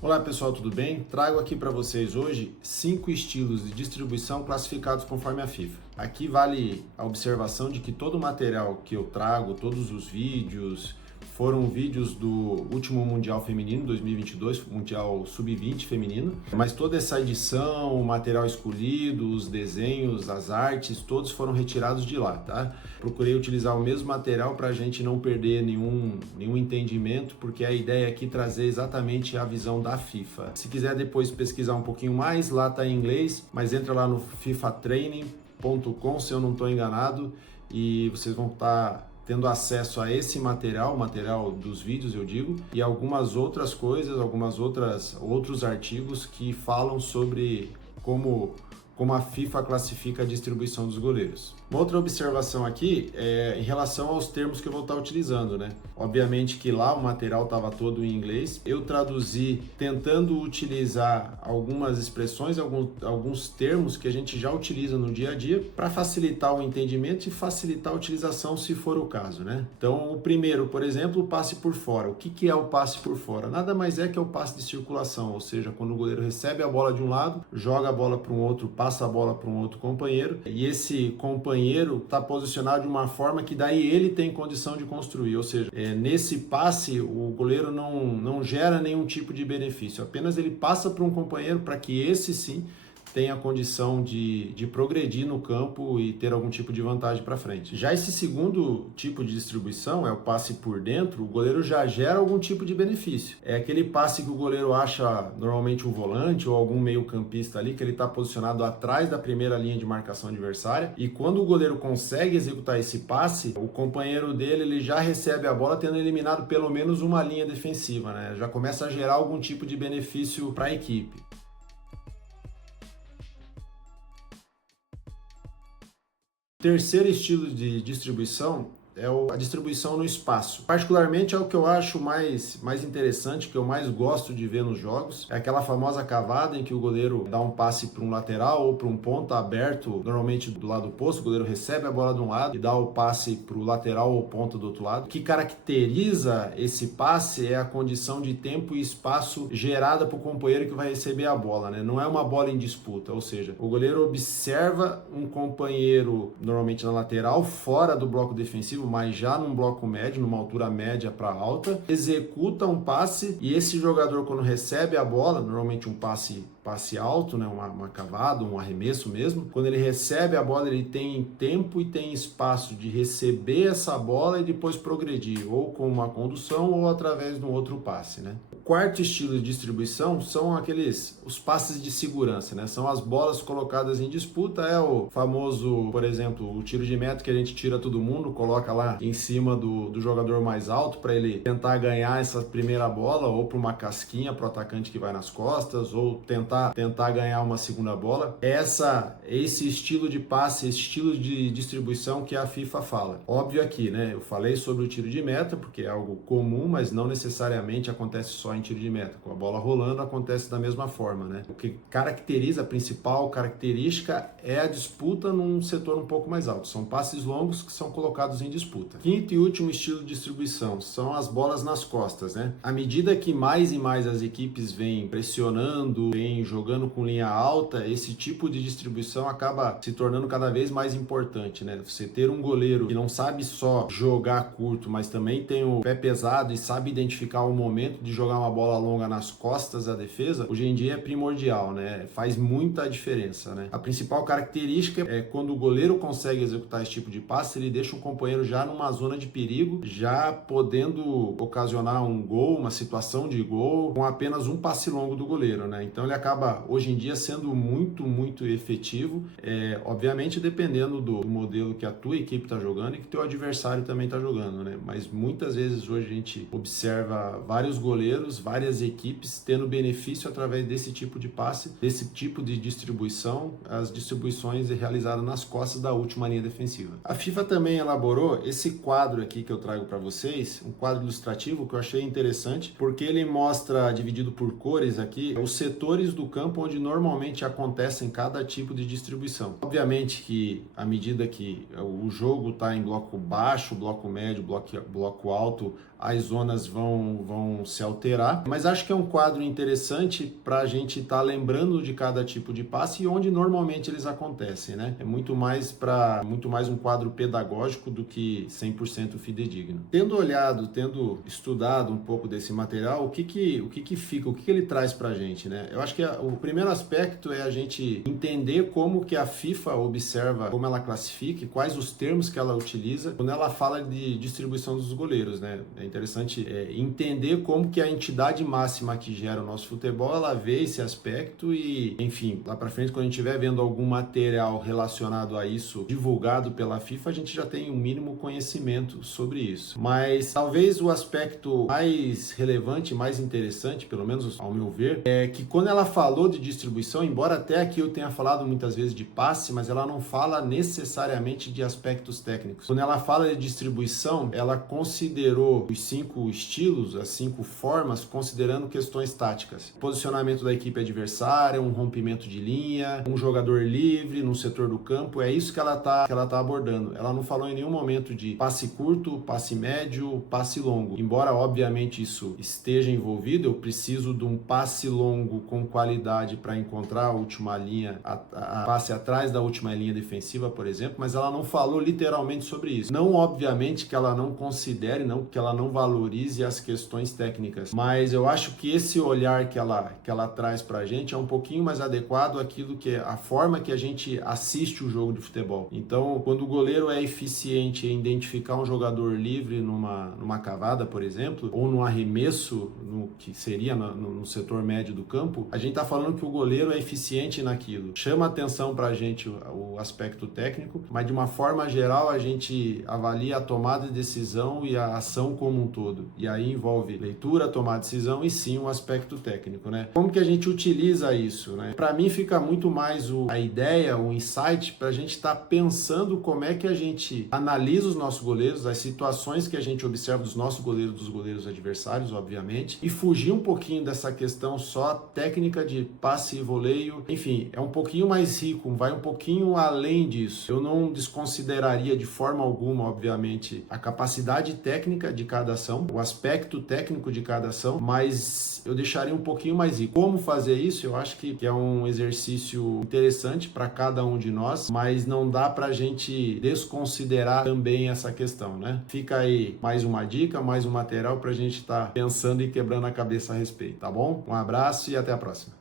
Olá pessoal, tudo bem? Trago aqui para vocês hoje 5 estilos de distribuição classificados conforme a FIFA. Aqui vale a observação de que todo o material que eu trago, todos os vídeos, foram vídeos do último Mundial Feminino 2022, Mundial Sub-20 Feminino, mas toda essa edição, o material escolhido, os desenhos, as artes, todos foram retirados de lá, tá? Procurei utilizar o mesmo material para a gente não perder nenhum entendimento, porque a ideia aqui é trazer exatamente a visão da FIFA. Se quiser depois pesquisar um pouquinho mais, lá tá em inglês, mas entra lá no fifatraining.com, se eu não estou enganado, e vocês vão estar tendo acesso a esse material, o material dos vídeos eu digo, e algumas outras coisas, outros artigos que falam sobre como a FIFA classifica a distribuição dos goleiros. Uma outra observação aqui é em relação aos termos que eu vou estar utilizando, né? Obviamente que lá o material estava todo em inglês, eu traduzi tentando utilizar algumas expressões, alguns termos que a gente já utiliza no dia a dia para facilitar o entendimento e facilitar a utilização se for o caso, né? Então o primeiro, por exemplo, o passe por fora. O que é o passe por fora? Nada mais é que o passe de circulação, ou seja, quando o goleiro recebe a bola de um lado, joga a bola para um outro, passa a bola para um outro companheiro, e esse companheiro está posicionado de uma forma que daí ele tem condição de construir, ou seja, nesse passe o goleiro não gera nenhum tipo de benefício, apenas ele passa para um companheiro para que esse sim tem a condição de progredir no campo e ter algum tipo de vantagem para frente. Já esse segundo tipo de distribuição, é o passe por dentro, o goleiro já gera algum tipo de benefício. É aquele passe que o goleiro acha normalmente um volante ou algum meio campista ali, que ele está posicionado atrás da primeira linha de marcação adversária, e quando o goleiro consegue executar esse passe, o companheiro dele ele já recebe a bola tendo eliminado pelo menos uma linha defensiva, né? Já começa a gerar algum tipo de benefício para a equipe. Terceiro estilo de distribuição é a distribuição no espaço. Particularmente é o que eu acho mais interessante, que eu mais gosto de ver nos jogos. É aquela famosa cavada em que o goleiro dá um passe para um lateral ou para um ponta aberto, normalmente do lado oposto. O goleiro recebe a bola de um lado e dá o passe para o lateral ou ponta do outro lado. O que caracteriza esse passe é a condição de tempo e espaço gerada para o companheiro que vai receber a bola, né? Não é uma bola em disputa, ou seja, o goleiro observa um companheiro, normalmente na lateral, fora do bloco defensivo, mas já num bloco médio, numa altura média para alta, executa um passe e esse jogador, quando recebe a bola, normalmente um passe alto, né, uma cavada, um arremesso mesmo, quando ele recebe a bola, ele tem tempo e tem espaço de receber essa bola e depois progredir, ou com uma condução ou através de um outro passe, né? O quarto estilo de distribuição são os passes de segurança, né? São as bolas colocadas em disputa, é o famoso, por exemplo, o tiro de meta que a gente tira todo mundo, coloca lá em cima do jogador mais alto para ele tentar ganhar essa primeira bola, ou para uma casquinha para o atacante que vai nas costas, ou tentar ganhar uma segunda bola. Esse estilo de passe, esse estilo de distribuição que a FIFA fala. Óbvio aqui, né? Eu falei sobre o tiro de meta, porque é algo comum, mas não necessariamente acontece só em tiro de meta. Com a bola rolando, acontece da mesma forma, né? O que caracteriza, a principal característica é a disputa num setor um pouco mais alto. São passes longos que são colocados em disputa. Quinto e último estilo de distribuição são as bolas nas costas, né? À medida que mais e mais as equipes vêm pressionando, vêm jogando com linha alta, esse tipo de distribuição acaba se tornando cada vez mais importante, né? Você ter um goleiro que não sabe só jogar curto, mas também tem o pé pesado e sabe identificar o momento de jogar uma bola longa nas costas da defesa, hoje em dia é primordial, né? Faz muita diferença, né? A principal característica é quando o goleiro consegue executar esse tipo de passe, ele deixa o companheiro já numa zona de perigo, já podendo ocasionar um gol, uma situação de gol, com apenas um passe longo do goleiro, né? Então ele acaba hoje em dia sendo muito efetivo, obviamente dependendo do modelo que a tua equipe está jogando e que teu adversário também está jogando, né? Mas muitas vezes hoje a gente observa vários goleiros, várias equipes tendo benefício através desse tipo de passe, desse tipo de distribuição, as distribuições realizadas nas costas da última linha defensiva. A FIFA também elaborou esse quadro aqui que eu trago para vocês, um quadro ilustrativo que eu achei interessante, porque ele mostra, dividido por cores aqui, os setores do campo onde normalmente acontecem cada tipo de distribuição. Obviamente que à medida que o jogo está em bloco baixo, bloco médio, bloco alto, as zonas vão se alterar, mas acho que é um quadro interessante para a gente estar lembrando de cada tipo de passe e onde normalmente eles acontecem, né? É muito mais um quadro pedagógico do que 100% fidedigno. Tendo estudado um pouco desse material, o que fica, o que ele traz para a gente, né? Eu acho que o primeiro aspecto é a gente entender como que a FIFA observa, como ela classifica, e quais os termos que ela utiliza quando ela fala de distribuição dos goleiros, né? É interessante entender como que a entidade máxima que gera o nosso futebol, ela vê esse aspecto e, enfim, lá para frente, quando a gente estiver vendo algum material relacionado a isso divulgado pela FIFA, a gente já tem um mínimo conhecimento sobre isso. Mas talvez o aspecto mais relevante, mais interessante, pelo menos ao meu ver, é que quando ela falou de distribuição, embora até aqui eu tenha falado muitas vezes de passe, mas ela não fala necessariamente de aspectos técnicos. Quando ela fala de distribuição, ela considerou os 5 estilos, as 5 formas, considerando questões táticas. Posicionamento da equipe adversária, um rompimento de linha, um jogador livre no setor do campo, é isso que ela tá abordando. Ela não falou em nenhum momento de passe curto, passe médio, passe longo. Embora, obviamente, isso esteja envolvido, eu preciso de um passe longo com qualidade para encontrar a última linha, a passe atrás da última linha defensiva, por exemplo, mas ela não falou literalmente sobre isso. Não, obviamente, que ela não considere, não que ela não valorize as questões técnicas, mas eu acho que esse olhar que ela traz pra gente é um pouquinho mais adequado àquilo que é a forma que a gente assiste o jogo de futebol. Então, quando o goleiro é eficiente em identificar um jogador livre numa cavada, por exemplo, ou num arremesso, que seria no setor médio do campo, a gente tá falando que o goleiro é eficiente naquilo. Chama atenção pra gente o aspecto técnico, mas de uma forma geral a gente avalia a tomada de decisão e a ação como um todo. E aí envolve leitura, tomar decisão e sim um aspecto técnico, né? Como que a gente utiliza isso, né? Para mim fica muito mais a ideia, o insight para a gente estar pensando como é que a gente analisa os nossos goleiros, as situações que a gente observa dos nossos goleiros, dos goleiros adversários, obviamente, e fugir um pouquinho dessa questão só técnica de passe e voleio. Enfim, é um pouquinho mais rico, vai um pouquinho além disso. Eu não desconsideraria de forma alguma, obviamente, a capacidade técnica de cada ação, o aspecto técnico de cada ação, mas eu deixaria um pouquinho mais rico. Como fazer isso? Eu acho que é um exercício interessante para cada um de nós, mas não dá para a gente desconsiderar também essa questão, né? Fica aí mais uma dica, mais um material para a gente estar pensando e quebrando a cabeça a respeito, tá bom? Um abraço e até a próxima.